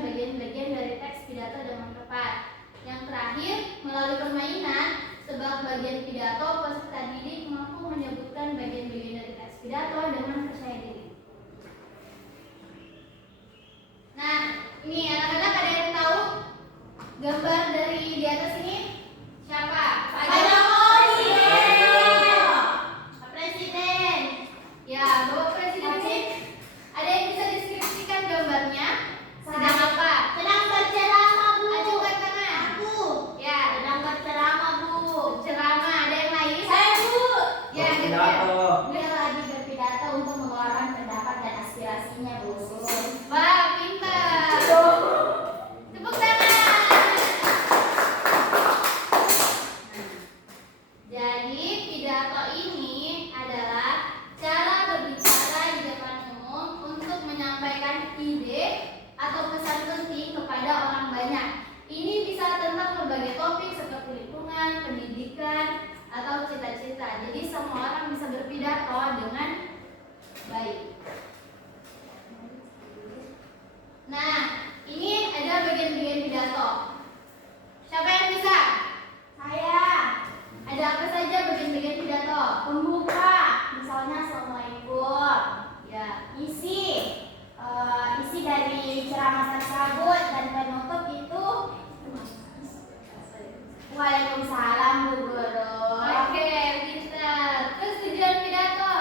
bagian-bagian dari teks pidato dengan tepat. Yang terakhir, melalui permainan, sebab bagian pidato peserta didik mampu menyebutkan bagian-bagian dari teks pidato dengan percaya diri. Nah, ini anak-anak ada yang tahu gambar dari di atas ini? Siapa? Pak Jokowi. Pak Presiden. Ya, Bapak Presiden ini ada yang bisa deskripsikan gambarnya? Sedang apa? Sedang berceramah, Bu. Acungkan tangan. Aku. Ya, Sedang berceramah, Bu. ceramah. Ada yang lain? Saya, Bu. Ya, Berpidato. Dia lagi berpidato untuk mengeluarkan pendapat dan aspirasinya, Bu. Wah, pintar. Tepuk tangan. Jadi, pidato ini adalah cara berbicara di depan umum untuk menyampaikan ide atau pesan penting kepada orang banyak. Ini bisa tentang berbagai topik seperti lingkungan, pendidikan, atau cita-cita. Jadi semua orang bisa berpidato dengan baik. Nah, ini ada bagian-bagian pidato. Siapa yang bisa? Saya. Ada apa saja bagian-bagian pidato? Pembuka. Misalnya Assalamualaikum. Ya. Isi dari ceramah tersebut dan penutup itu Waalaikumsalam, Bu Guru. Oke, pintar. Terus tujuan pidato.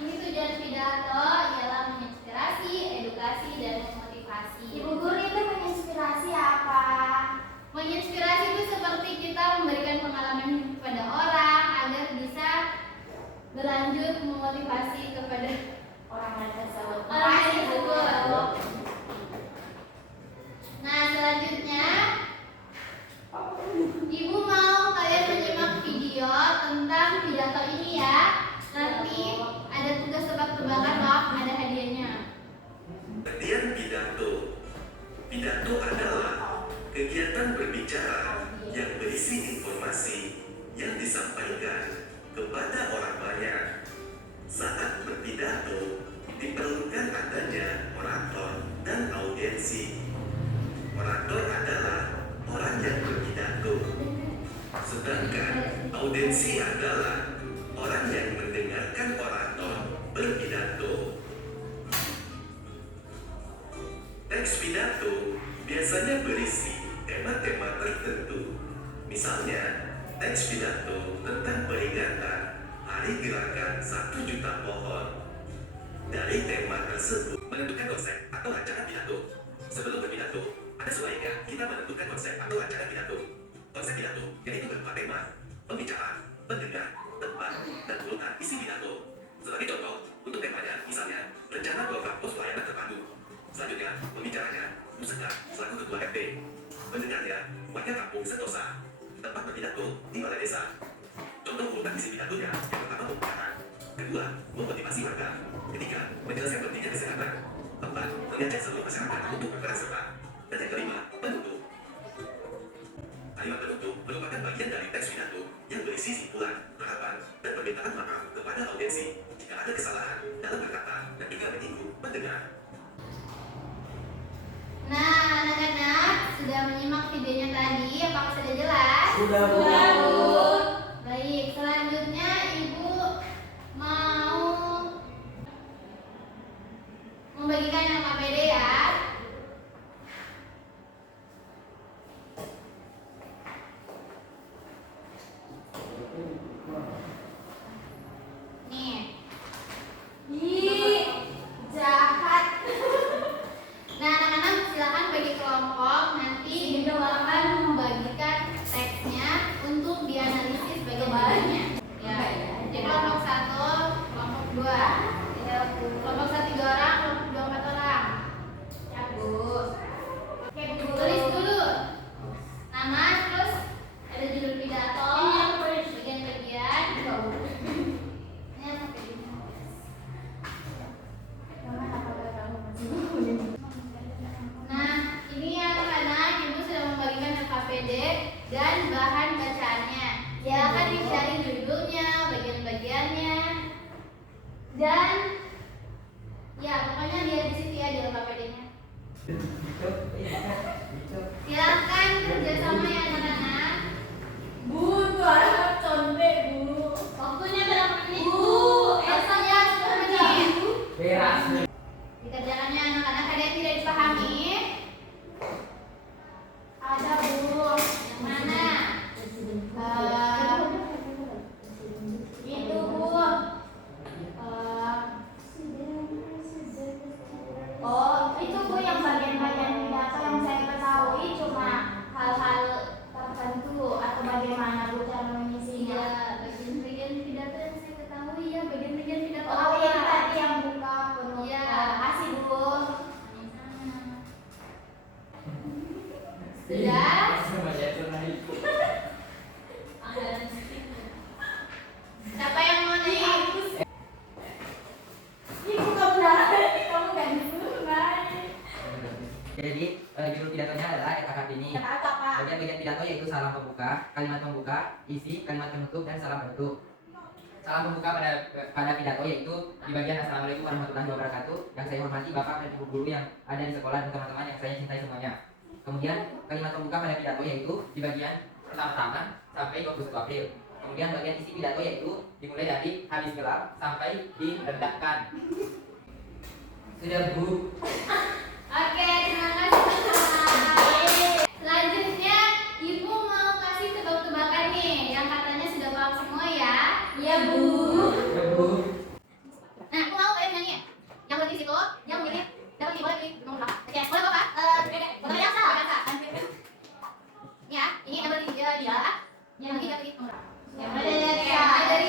Ini tujuan pidato ialah menginspirasi, edukasi, dan memotivasi. Ibu Guru itu menginspirasi apa? Menginspirasi itu seperti kita memberikan pengalaman hidup kepada orang agar bisa berlanjut memotivasi kepada Orang lain tersebut. orang lain tersebut. Nah, selanjutnya Ibu mau kalian Pidato adalah kegiatan berbicara yang berisi informasi yang disampaikan kepada orang banyak. Saat berpidato, diperlukan adanya orator dan audiensi. Orator adalah orang yang berpidato, sedangkan audiensi adalah orang yang mendengarkan orator berpidato. Teks pidato biasanya berisi tema-tema tertentu. Misalnya, teks pidato tentang peringatan Hari Gerakan 1 Juta Pohon. Dari tema tersebut, menentukan konsep atau rancangan pidato. Sebelum berpidato, ada sebaiknya kita menentukan konsep atau rancangan pidato. Konsep pidato yaitu berupa tema, pembicaraan, pendengar, tempat, dan urutan isi pidato. Sebagai contoh, untuk temanya, misalnya, rencana program pos pelayanan terpadu. Selanjutnya, pembicaranya, Museka, selaku ketua RT. Pendengarnya, warga kampung Sentosa. Tempat berpidato, di balai desa. Contoh urutan isi pidatonya, yang pertama pembicaraan. Kedua, memotivasi warga. Ketiga, menjelaskan pentingnya kesehatan. Keempat, mengajak seluruh masyarakat untuk berperan serta. Dan yang kelima, penutup. Kalimat penutup merupakan bagian dari teks pidato yang berisi simpulan, harapan, dan permintaan maaf kepada audiensi jika ada kesalahan dalam berkata dan juga menyinggung pendengar. Nah, anak-anak sudah menyimak videonya tadi, apakah sudah jelas? Sudah, Bu. Baik, selanjutnya Ibu mau membagikan yang KPD ya. Nih. Ih, jahat. Nah, anak-anak silakan bagi kelompok. Nanti Ibu akan membagikan teksnya untuk dianalisis bagian-bagiannya. Ya. Jadi kelompok 1, kelompok 2. Kelompok 1 3 orang, kelompok 2 4 orang. Ya, Bu. Oke, Bu. Tulis dulu nama, terus ada judul pidato, bagian-bagian. Ini apa bagian? Nah, ini ya anak-anak, Ibu sudah membagikan LKPD dan bahan bacaannya. Silakan dicari judulnya, bagian-bagiannya, dan ya pokoknya lihat di situ ya di LKPD-nya. Silakan kerjasama ya anak-anak. Bu, tuh anak contek, Bu. Waktunya berapa menit? Bu, Waktunya 10 menit. Beras. Dikerjakannya anak-anak, ada yang tidak dipahami? Ada, Bu. Yang mana? Itu, Bu. Oh, itu Bu yang bagian-bagian pidato yang saya ketahui cuma hal-hal tertentu atau bagaimana Bu cara mengisinya. Iya, bagian-bagian pidato yang saya ketahui ya, bagian-bagian pidato Oh, apa? yang tadi yang buka penuh. Iya. Makasih, Bu. Sudah? Siapa yang mau naik? Ini bukan naik, kamu gak disuruh naik. Jadi judul pidatonya adalah RKKP ini. Kata Pak. Bagian-bagian pidato yaitu salam pembuka, kalimat pembuka, isi, kalimat penutup, dan salam penutup. Salam pembuka pada pidato yaitu di bagian Assalamualaikum warahmatullahi wabarakatuh. Yang saya hormati Bapak dan Ibu guru yang ada di sekolah dan teman-teman yang saya cintai semuanya. Kemudian kalimat pembuka pada pidato yaitu di bagian pertama sampai 21 April. Kemudian bagian isi pidato yaitu dimulai dari habis gelap sampai direndahkan. Sudah, Bu. Oke, terima kasih. Selanjutnya, Ibu mau kasih tebak-tebakan nih, yang katanya sudah paham semua ya. Iya, Bu. Sudah, Bu. Nah, aku mau kalian nyanyi ya. Yang berarti situ, yang milih, dapat boleh pilih nomor berapa? Oke, boleh kok Pak? Boleh ya, Kak? Ini ya, ini yang berarti dia, yang lagi dapat nomor berapa? Yang mulai dari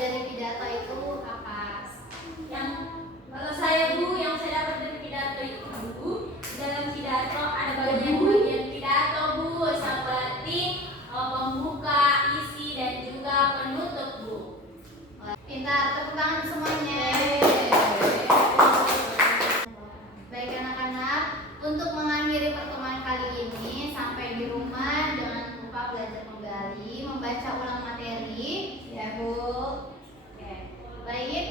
dari pidato itu apa? Yang kalau saya Bu, yang saya dapat dari pidato itu Bu, dalam pidato ada bagian-bagian pidato Bu, seperti pembuka, isi dan juga penutup Bu. Pintar, tepuk tangan semuanya. Baik anak-anak, untuk mengakhiri pertemuan kali ini, sampai di rumah jangan lupa belajar kembali, membaca ulang materi, ya Bu. Oke, baik.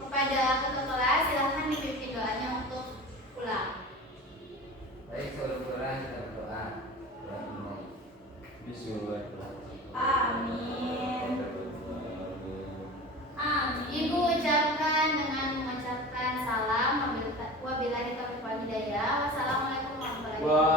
Kepada ketua kelas, silahkan dipimpin doanya untuk pulang. Baik, sebelum pulang kita berdoa. Bismillahirrahmanirrahim. Amin. Amin. Ibu ucapkan dengan mengucapkan salam wabillahi taufiq wal hidayah. Wassalamualaikum warahmatullahi wabarakatuh.